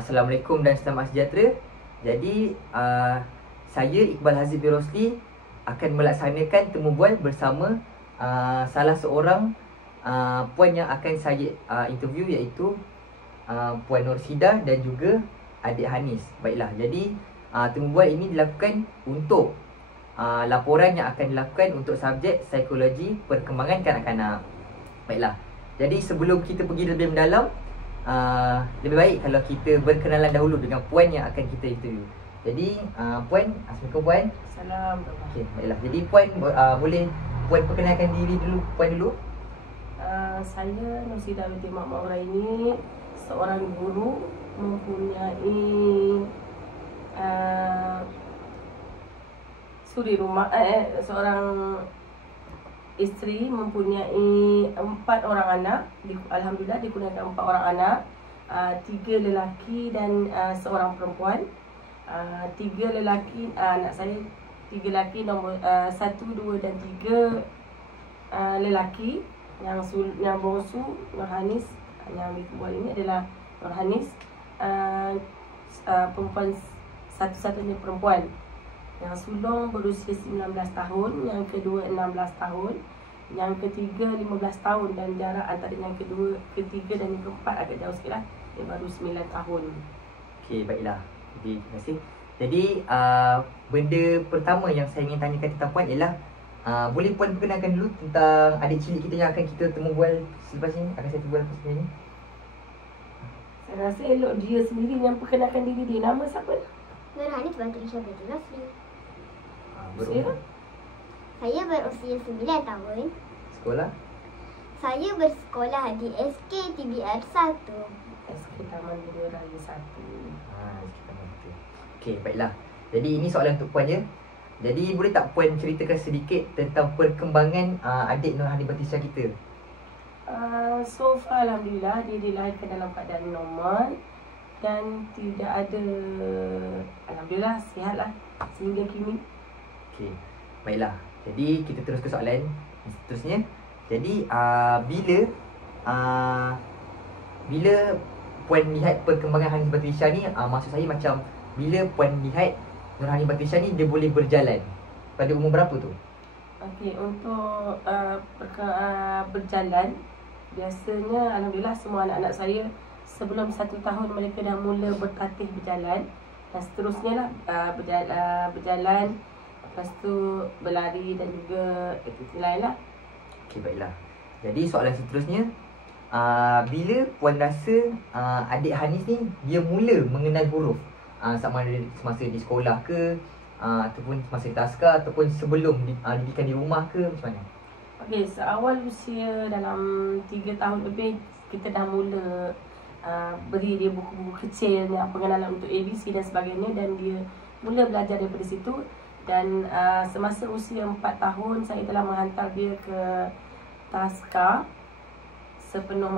Assalamualaikum dan selamat sejahtera. Jadi saya Iqbal Hazib bin Rosli akan melaksanakan temu bual bersama salah seorang puan yang akan saya interview, iaitu Puan Norshidah dan juga adik Hanis. Baiklah, jadi temu bual ini dilakukan untuk laporan yang akan dilakukan untuk subjek psikologi perkembangan kanak-kanak. Baiklah, jadi sebelum kita pergi lebih mendalam, lebih baik kalau kita berkenalan dahulu dengan puan yang akan kita interview. Jadi puan, assalamualaikum puan. Salam. Okey, baiklah. Jadi puan boleh puan perkenalkan diri dulu, puan dulu. Saya Norshidah binti Mak Raini, seorang guru mempunyai suri rumah, seorang isteri, mempunyai 4 orang anak. Alhamdulillah dikurniakan 4 orang anak, 3 lelaki dan seorang perempuan. 3 lelaki, anak saya 3 lelaki, nombor 1, 2 dan 3 lelaki. Yang bongsu Nurhanis, yang dibuat ini adalah Nurhanis, perempuan, satu-satunya perempuan. Yang sulung berusia 19 tahun, yang kedua 16 tahun, yang ketiga 15 tahun, dan jarak antara yang kedua, ketiga dan yang keempat agak jauh sikit lah, dia baru 9 tahun. Okey, baiklah. Jadi, terima kasih. Jadi benda pertama yang saya ingin tanyakan tentang puan ialah boleh puan perkenalkan dulu tentang adik cilik kita yang akan kita temu bual selepas ini. Akan saya temu bual selepas ini. Saya rasa elok dia sendiri yang perkenalkan diri dia. Nama siapa? Nurhanis binti Rosli. Usia? Saya berusia 9 tahun. Sekolah? Saya bersekolah di SK TBR 1. SK Taman Budaya Raya 1. Okey, baiklah. Jadi ini soalan untuk puan je. Jadi boleh tak puan ceritakan sedikit tentang perkembangan adik Nurhanis Batisha kita? So far alhamdulillah dia dilahirkan dalam keadaan normal dan tidak ada, alhamdulillah sihatlah sehingga kini. Okey, baiklah. Jadi kita terus ke soalan seterusnya. Jadi bila puan lihat perkembangan Hanis Batisha ni, maksud saya macam bila puan lihat Nurhanis Batisha ni dia boleh berjalan, pada umur berapa tu? Okey, untuk berjalan, biasanya alhamdulillah semua anak-anak saya sebelum 1 tahun mereka dah mula bertatih berjalan, dan seterusnya lah berjalan, lepas tu berlari dan juga aktiviti lain lah. Okey, baiklah. Jadi soalan seterusnya, bila puan rasa adik Hanis ni dia mula mengenal huruf, sama ada semasa di sekolah ke, ataupun semasa di taska, ataupun sebelum didikan di rumah ke, macam mana? Okey, seawal usia dalam 3 tahun lebih kita dah mula beri dia buku-buku kecil yang pengenalan untuk ABC dan sebagainya, dan dia mula belajar daripada situ. Dan semasa usia 4 tahun saya telah menghantar dia ke taska separuh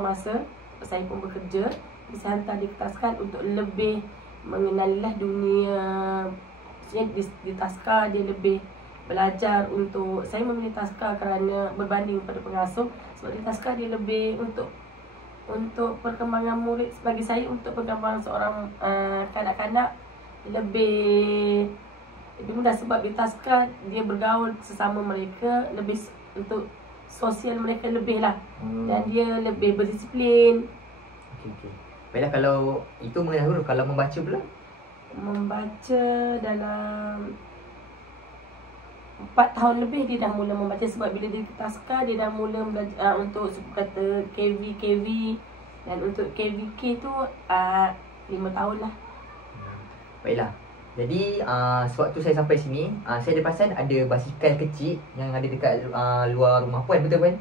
masa. Saya pun bekerja, saya hantar dia ke taska untuk lebih mengenalilah dunia. Maksudnya di taska dia lebih belajar. Untuk saya memilih taska kerana berbanding pada pengasuh, sebab di taska dia lebih untuk perkembangan murid, bagi saya untuk perkembangan seorang kanak-kanak lebih mudah, sebab di taska dia bergaul sesama mereka, lebih untuk sosial mereka lebih lah, dan dia lebih berdisiplin. Okey. Baiklah, kalau itu mengenai huruf, kalau membaca pula? Membaca dalam 4 tahun lebih dia dah mula membaca, sebab bila dia ke taska dia dah mula belajar untuk suku kata KV, dan untuk KVK tu 5 tahun lah. Baiklah. Jadi sewaktu saya sampai sini, saya ada perasan ada basikal kecil yang ada dekat luar rumah puan, betul puan?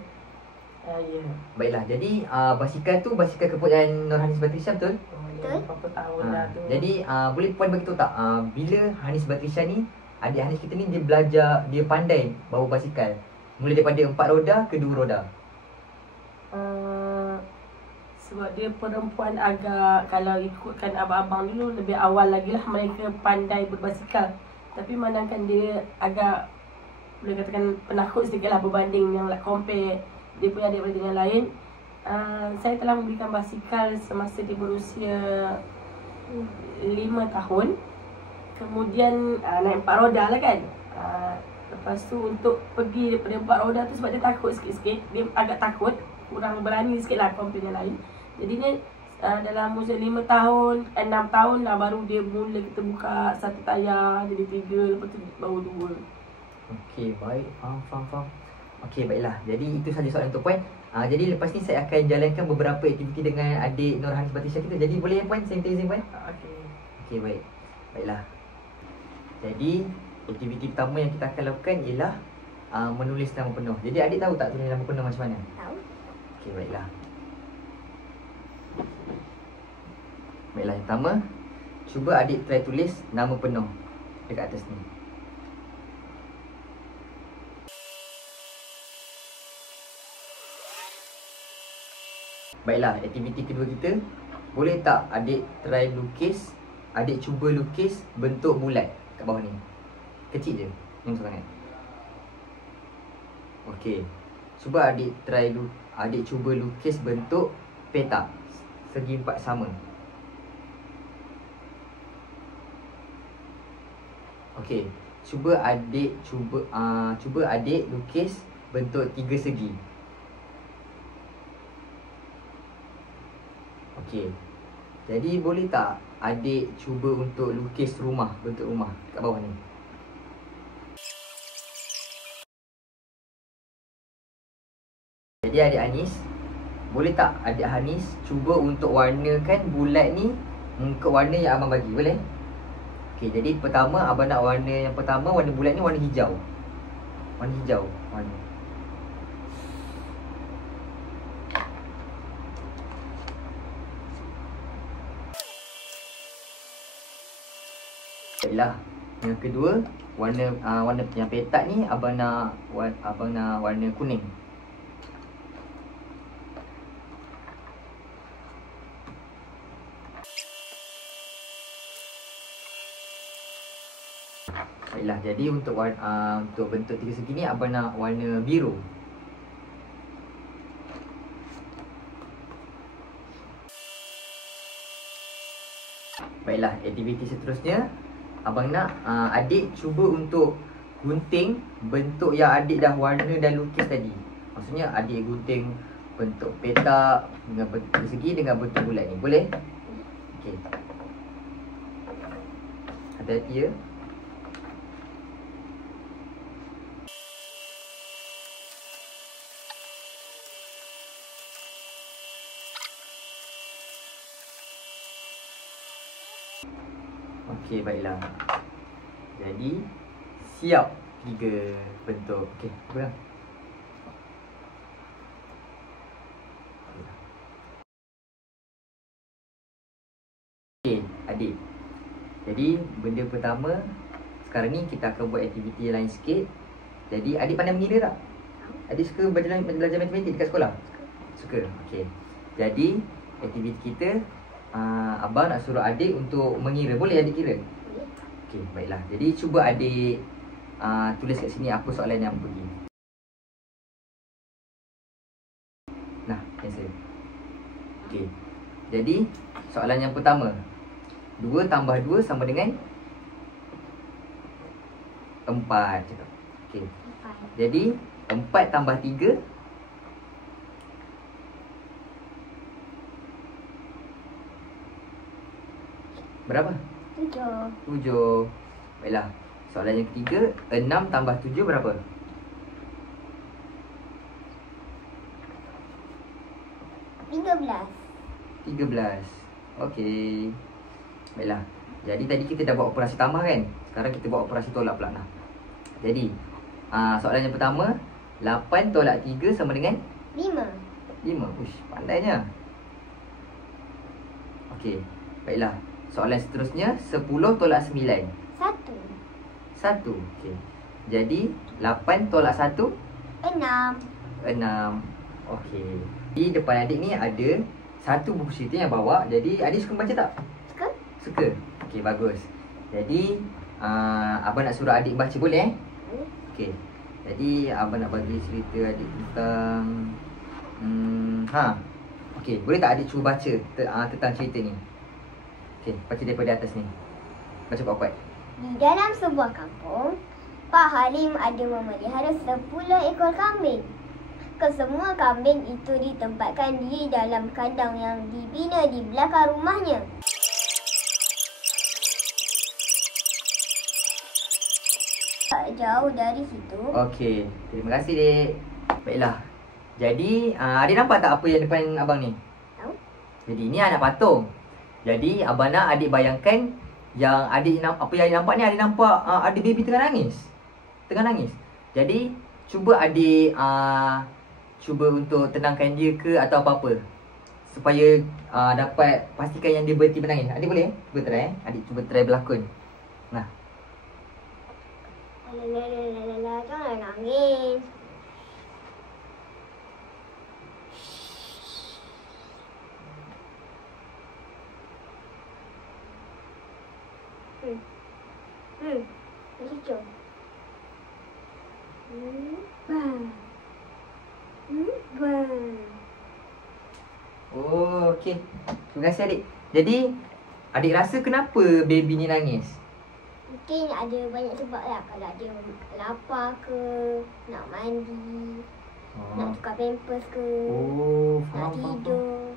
Ya. Baiklah, jadi basikal tu basikal kepunyaan Nurhanis Batisha, betul? Berapa tahun dah tu. Jadi boleh puan beritahu tak, bila Hanis Batisha ni, adik Hanis kita ni, dia belajar, dia pandai bawa basikal mula daripada 4 roda ke 2 roda? Sebab dia perempuan, agak, kalau ikutkan abang-abang dulu, lebih awal lagi lah mereka pandai berbasikal. Tapi manakala dia agak, boleh katakan penakut sedikit lah berbanding yang compare dia punya adik-adik yang lain. Saya telah memberikan basikal semasa dia berusia 5 tahun. Kemudian naik 4 roda lah kan. Lepas tu untuk pergi daripada 4 roda tu sebab dia takut sikit-sikit. Dia agak takut, kurang berani sikit lah komplain yang lain. Jadi ni dalam usia 5 tahun, 6 tahun lah baru dia mula kita buka satu tayar, jadi 3, lepas tu baru 2. Okey, baik. Faham. Okey, baiklah. Jadi itu sahaja soalan untuk Puan. Jadi lepas ni saya akan jalankan beberapa aktiviti dengan adik Nurhani Batisha kita. Jadi boleh Puan, saya minta izin Puan? Okey. Okey, baik. Baiklah. Jadi aktiviti pertama yang kita akan lakukan ialah menulis nama penuh. Jadi adik tahu tak tulis nama penuh macam mana? Tahu. Okey, baiklah. Baiklah, yang pertama, cuba adik try tulis nama penuh dekat atas ni. Baiklah, aktiviti kedua kita, boleh tak adik try lukis, adik cuba lukis bentuk bulat kat bawah ni. Kecil je, jangan sangat. Okey. Cuba adik adik cuba lukis bentuk peta segi 4 sama. Okey. Cuba adik lukis bentuk 3 segi. Okey. Jadi boleh tak adik cuba untuk lukis rumah, bentuk rumah kat bawah ni. Jadi adik Hanis, boleh tak adik Hanis cuba untuk warnakan bulat ni ke warna yang abang bagi, boleh? Okey, jadi pertama abang nak warna yang pertama, warna bulat ni warna hijau. Warna hijau. Baiklah. Yang kedua, warna yang petak ni abang nak warna kuning. Baiklah, jadi untuk bentuk 3 segi ni abang nak warna biru. Baiklah, aktiviti seterusnya abang nak adik cuba untuk gunting bentuk yang adik dah warna dan lukis tadi. Maksudnya adik gunting bentuk petak dengan bentuk persegi dengan bentuk bulat ni. Boleh? Okey. Hati-hati ya. Okey, baiklah. Jadi siap 3 bentuk. Okey, berang. Okey, adik. Jadi benda pertama sekarang ni kita akan buat aktiviti lain sikit. Jadi adik pandai mengira tak? Adik suka belajar matematik dekat sekolah? Suka. Okey. Jadi aktiviti kita abang nak suruh adik untuk mengira. Boleh adik kira? Boleh. Okey, baiklah. Jadi cuba adik tulis kat sini apa soalan yang pergi. Nah, answer. Okey. Jadi soalan yang pertama, 2 tambah 2 sama dengan 4 cakap. Okey. 4. Jadi 4 tambah 3 berapa? 7. Baiklah. Soalan yang ketiga, 6 tambah 7 berapa? 13. Okey. Baiklah. Jadi tadi kita dah buat operasi tambah kan? Sekarang kita buat operasi tolak pula nah. Jadi soalan yang pertama, 8 tolak 3 sama dengan 5. 5. Uish, pandainya. Okey. Baiklah. Soalan seterusnya, 10 tolak 9. 1. 1. Okey. Jadi 8 tolak 1 6. 6. Okey. Di depan adik ni ada satu buku cerita yang bawa. Jadi adik suka baca tak? Suka? Suka. Okey, bagus. Jadi abang nak suruh adik baca, boleh? Boleh. Okey. Jadi abang nak bagi cerita adik tentang Okey, boleh tak adik cuba baca tentang cerita ni? Okey, baca daripada atas ni. Baca kuat-kuat. Di dalam sebuah kampung, Pak Halim ada memelihara 10 ekor kambing. Kesemua kambing itu ditempatkan di dalam kandang yang dibina di belakang rumahnya. Tak jauh dari situ. Okey, terima kasih dek. Baiklah. Jadi, adik nampak tak apa yang depan abang ni? Tahu? Jadi ni anak patung. Jadi abang nak adik bayangkan yang adik apa yang adik nampak ni, adik nampak ada baby tengah nangis. Tengah nangis. Jadi cuba adik cuba untuk tenangkan dia ke atau apa-apa. Supaya dapat pastikan yang dia berhenti menangis. Adik boleh? Cuba try Adik cuba try berlakon. Nah. Lalalala, jangan nangis. Lucu. Bang. Bang. Oh, okey. Terima kasih adik. Jadi adik rasa kenapa baby ni nangis? Mungkin ada banyak sebab lah. Kalau dia lapar ke, nak mandi, nak tukar pampers ke, Oh, nak faham. tidur.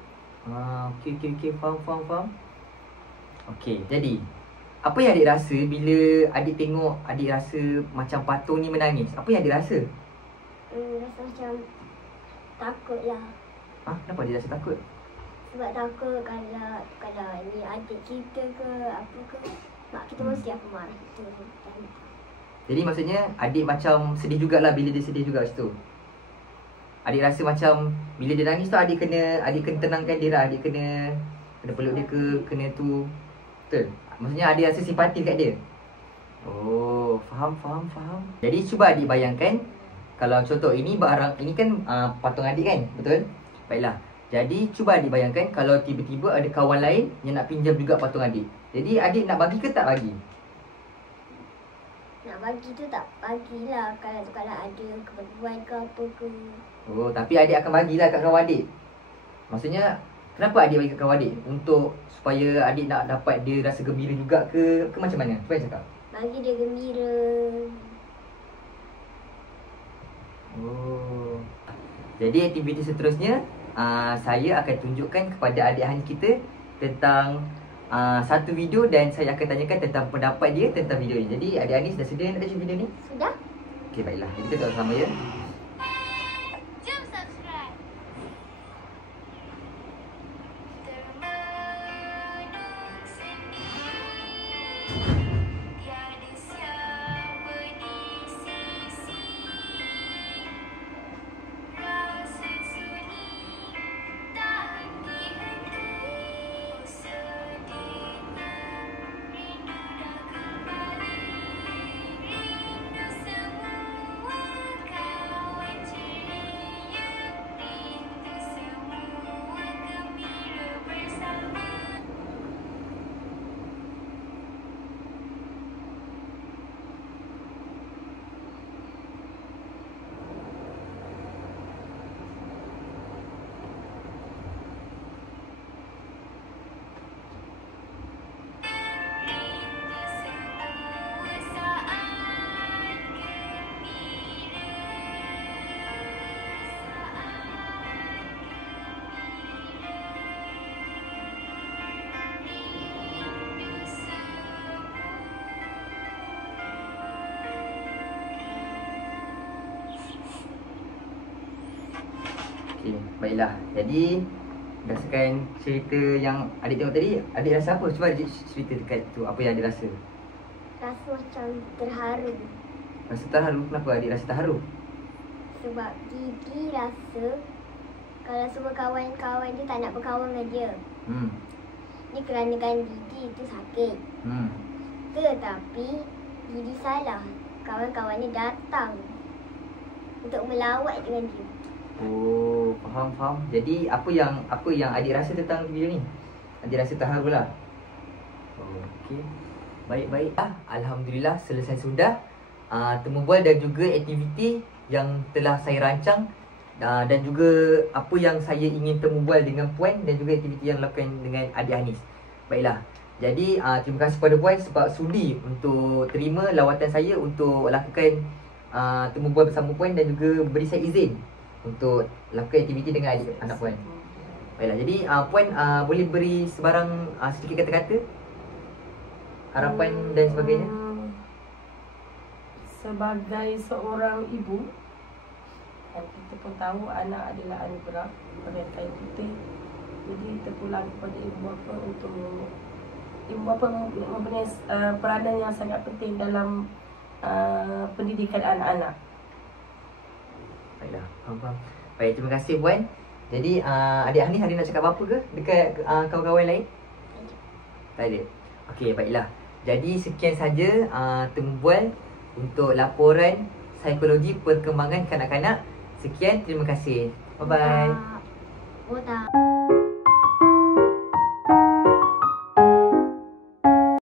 Okey. Faham. Okey, jadi apa yang adik rasa bila adik tengok adik rasa macam patung ni menangis? Apa yang adik rasa? Rasa macam takut lah. Kenapa adik rasa takut? Sebab takut kalau ni adik kita ke apa ke, mak kita mesti akan marah kita. Jadi maksudnya adik macam sedih jugalah bila dia sedih juga kat situ. Adik rasa macam bila dia nangis tu adik kena tenangkan dia lah. Adik kena peluk dia ke, kena tu. Betul? Maksudnya adik rasa simpati kat dia. Oh, faham. Jadi cuba adik bayangkan kalau contoh ini barang, ini kan patung adik kan? Betul? Baiklah. Jadi cuba adik bayangkan kalau tiba-tiba ada kawan lain yang nak pinjam juga patung adik. Jadi adik nak bagi ke tak bagi? Nak bagi tu tak bagilah kalau ada keperluan ke apa ke. Oh, tapi adik akan bagilah kat kawan adik. Maksudnya kenapa adik bagi kat kawan adik? Untuk supaya adik nak dapat dia rasa gembira juga ke macam mana? Apa yang cakap? Bagi dia gembira. Oh. Jadi aktiviti seterusnya saya akan tunjukkan kepada adik-adik kita tentang satu video dan saya akan tanyakan tentang pendapat dia tentang video ni. Jadi adik-adik sudah sedia nak tengok video ni? Sudah? Okey, baiklah. Jadi kita tengok sama ya. Jom subscribe. Okey, baiklah. Jadi berdasarkan cerita yang adik tengok tadi, adik rasa apa? Cuba adik cerita dekat tu, apa yang adik rasa? Rasa macam terharu. Rasa terharu? Kenapa adik rasa terharu? Sebab Didi rasa kalau semua kawan-kawan dia tak nak berkawan dengan dia. Ni kerana kan Didi tu sakit. Tetapi Didi salah. Kawan-kawan dia datang untuk melawat dengan dia. Oh, faham. Jadi apa yang adik rasa tentang video ni? Adik rasa terharu lah. Okey. Baik. Alhamdulillah selesai sudah temu bual dan juga aktiviti yang telah saya rancang dan juga apa yang saya ingin temu bual dengan Puan dan juga aktiviti yang dilakukan dengan adik Hanis. Baiklah. Jadi terima kasih kepada Puan sebab sudi untuk terima lawatan saya untuk lakukan temu bual bersama Puan dan juga beri saya izin untuk lakukan aktiviti dengan adik anak Puan. Baiklah, jadi Puan boleh beri sebarang sedikit kata-kata harapan dan sebagainya. Sebagai seorang ibu, kita pun tahu anak adalah anugerah daripada kita. Jadi terpulang kepada ibu bapa untuk ibu bapa mempunyai peranan yang sangat penting dalam pendidikan anak-anak. Baiklah, faham. Baik, terima kasih Puan. Jadi adik Hanis ada nak cakap apa ke dekat kawan-kawan lain? Tak ada. Okey, baiklah. Jadi sekian saja temu bual untuk laporan psikologi perkembangan kanak-kanak. Sekian, terima kasih. Bye bye.